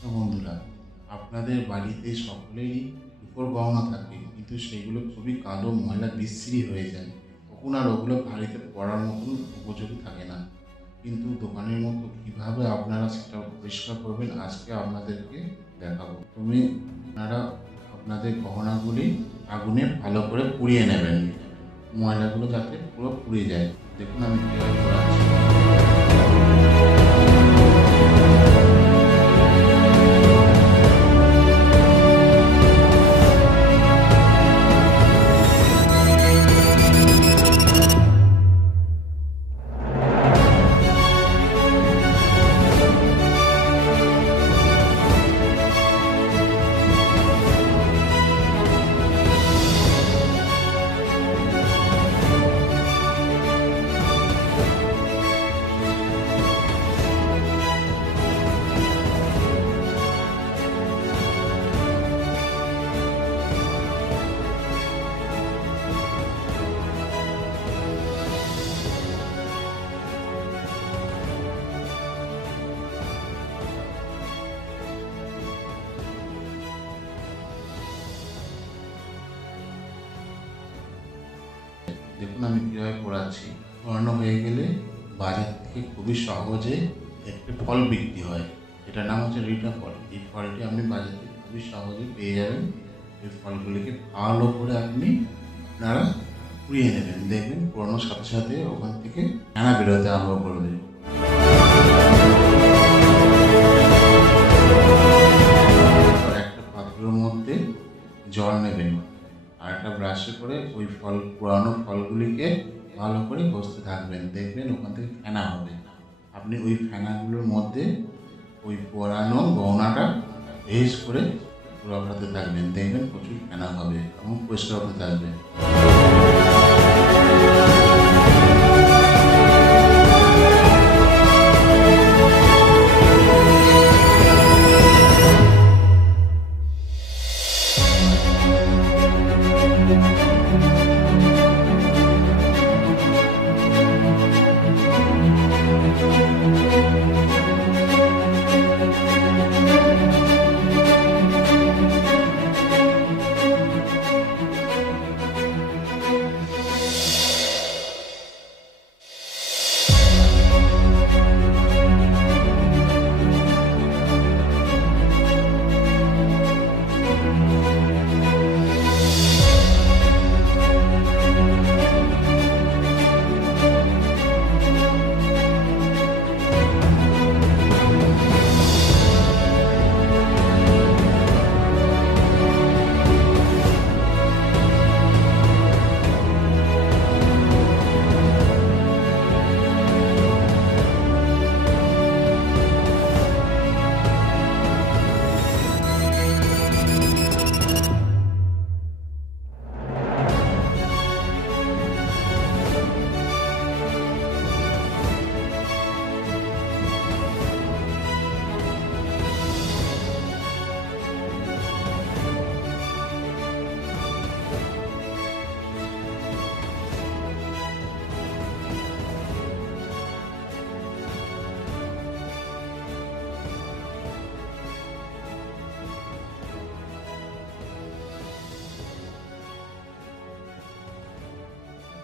তো বন্ধুরা, আপনাদের বাড়িতে সকলেরই রূপোর গহনা থাকে, কিন্তু সেগুলো খুবই কালো, ময়লা, বিশ্রী হয়ে যায়। তখন আর ওগুলো বাড়িতে পরার মতন উপযোগী থাকে না। কিন্তু দোকানের মতো কীভাবে আপনারা সেটা পরিষ্কার করবেন, আজকে আপনাদেরকে দেখাবো। আপনারা আপনাদের গহনাগুলি আগুনে ভালো করে পুড়িয়ে নেবেন, ময়লাগুলো যাতে পুরো পুড়ে যায়। দেখুন আমি কীভাবে করাচ্ছি। দেখুন আমি কীভাবে পোড়াচ্ছি। পোড়ানো হয়ে গেলে বাজার থেকে খুবই সহজে একটি ফল বিক্রি হয়, এটার নাম হচ্ছে রিটা ফল। এই ফলটি আপনি বাজার থেকে খুবই সহজে পেয়ে যাবেন। এই ফলগুলিকে ভালো করে আপনারা পুড়িয়ে নেবেন, দেখবেন পোড়ানোর সাথে সাথে ওখান থেকে ফেনা বেরোতে আরম্ভ করবে। একটা পাত্রের মধ্যে জল নেবেন, আর একটা ব্রাশে করে ওই পোড়ানো ফলগুলিকে ভালো করে ঘষতে থাকবেন, দেখবেন ওখান থেকে ফেনা হবে। আপনি ওই ফেনাগুলোর মধ্যে ওই পোড়ানো গহনাটা ভেজ করে রগড়াতে থাকবেন, দেখবেন প্রচুর ফেনা হবে এবং পরিষ্কার হতে থাকবে।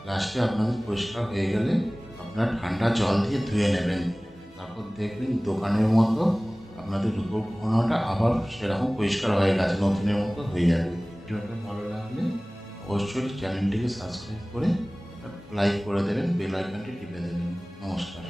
লাস্টে আপনাদের পরিষ্কার হয়ে গেলে আপনারা ঠান্ডা জল দিয়ে ধুয়ে নেবেন, তারপর দেখবেন দোকানের মতো আপনাদের রূপোর গহনাটা আবার সেরকম পরিষ্কার হয়ে গেছে, নতুনের মতো হয়ে যাবে। ভিডিওটা ভালো লাগলে অবশ্যই চ্যানেলটিকে সাবস্ক্রাইব করে লাইক করে দেবেন, বেল আইকনটি টিপে দেবেন। নমস্কার।